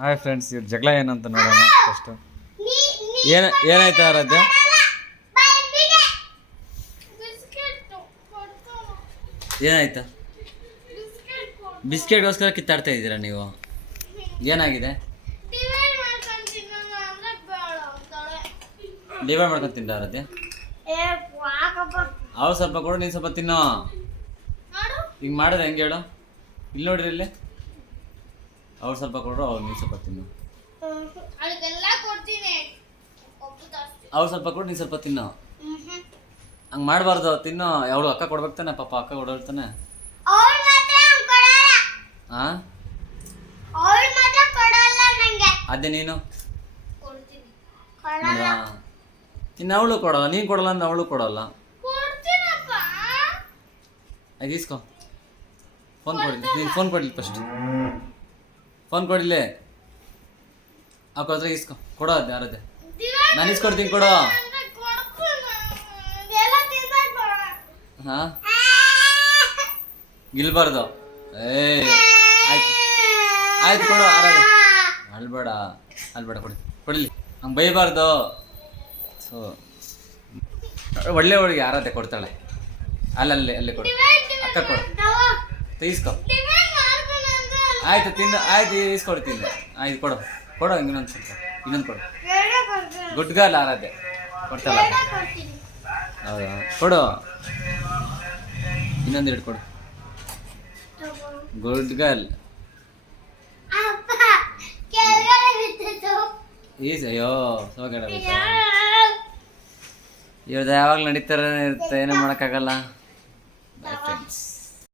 Hi friends, ಇವ್ರ ಜಗಳ ಏನಂತ ನೋಡೋಣ ಫಸ್ಟು. ಏನಾಯ್ತು ಆರಾಧ್ಯ? ಏನಾಯ್ತು? ಬಿಸ್ಕೆಟ್ಗೋಸ್ಕರ ಕಿತ್ತಾಡ್ತಾ ಇದ್ದೀರಾ ನೀವು? ಏನಾಗಿದೆ? ಡಿವೈಡ್ ಮಾಡ್ಕೊಂಡು ತಿಂದ ಆರಾಧ್ಯ? ಅವ್ರು ಸ್ವಲ್ಪ ಕೊಡು, ನೀನು ಸ್ವಲ್ಪ ತಿನ್ನೋ. ಹಿಂಗೆ ಮಾಡಿದ್ರೆ ಹೆಂಗೆ ಹೇಳು? ಇಲ್ಲಿ ನೋಡ್ರಿ, ಇಲ್ಲಿ ಅವ್ರು ಸ್ವಲ್ಪ ಕೊಡ್ರು, ಅವ್ರು ನೀನು ಸ್ವಲ್ಪ ತಿನ್ನು. ಅವ್ರು ಸ್ವಲ್ಪ ಕೊಡು, ನೀನು ಸ್ವಲ್ಪ ತಿನ್ನು. ಹಂಗೆ ಮಾಡಬಾರ್ದು, ತಿನ್ನು. ಅವಳು ಅಕ್ಕ ಕೊಡ್ಬೇಕು ತಾನೆ, ಪಾಪ ಅಕ್ಕ ಕೊಡೋಳ್ತಾನೆ. ಹಾಂ, ಅದೇ ನೀನು ಇನ್ನು ಅವಳು ಕೊಡಲ್ಲ, ನೀನು ಕೊಡಲ್ಲ ಅಂದ್ರೆ ಅವಳು ಕೊಡಲ್ಲ. ಅದು ಇಸ್ಕೊ. ಫೋನ್ ಕೊಡಿ, ನೀನು ಫೋನ್ ಕೊಡಲಿ ಫಸ್ಟ್. ಫೋನ್ ಕೊಡಿಲ್ಲೇ ಹಾಕೋದ್ರೆ ಇಸ್ಕೊ. ಕೊಡೋ ಅದೇ ಯಾರದೇ, ನಾನು ಇಸ್ಕೊಡ್ತೀನಿ, ಕೊಡೋ. ಹಾಂ, ಗಿಲ್ಬಾರ್ದು. ಆಯ್ತು ಆಯ್ತು, ಕೊಡು ಆರಾಧ. ಅಲ್ಬೇಡ ಅಲ್ಬೇಡ, ಕೊಡಿಲಿ. ಹಂಗೆ ಬೈಬಾರ್ದು. ಸೊ ಒಳ್ಳೆ ಒಳಗೆ ಆರಾಧೆ ಕೊಡ್ತಾಳೆ. ಅಲ್ಲೇ ಕೊಡು, ಅಕ್ಕ ಕೊಡು, ಇಸ್ಕೊ. ಆಯ್ತು ತಿನ್ನು, ಆಯ್ತು ಇಸ್ಕೊಡ್ತೀನಿ. ಆಯ್ತು ಕೊಡು ಇನ್ನೊಂದು ಸ್ವಲ್ಪ, ಇನ್ನೊಂದು ಕೊಡು. ಗುಡ್ಗಲ್ ಆರಾಧೆ ಕೊಡ್ತಾಳ. ಹೌದಾ, ಕೊಡು. ಇನ್ನೊಂದು ಎರಡು ಕೊಡು. Good girl. ಅಯ್ಯೋ ಸೋಗಡ ಇವ್ರದ್ದು ಯಾವಾಗ ನಡೀತಾರ ಇರುತ್ತೆ, ಏನೂ ಮಾಡೋಕ್ಕಾಗಲ್ಲ.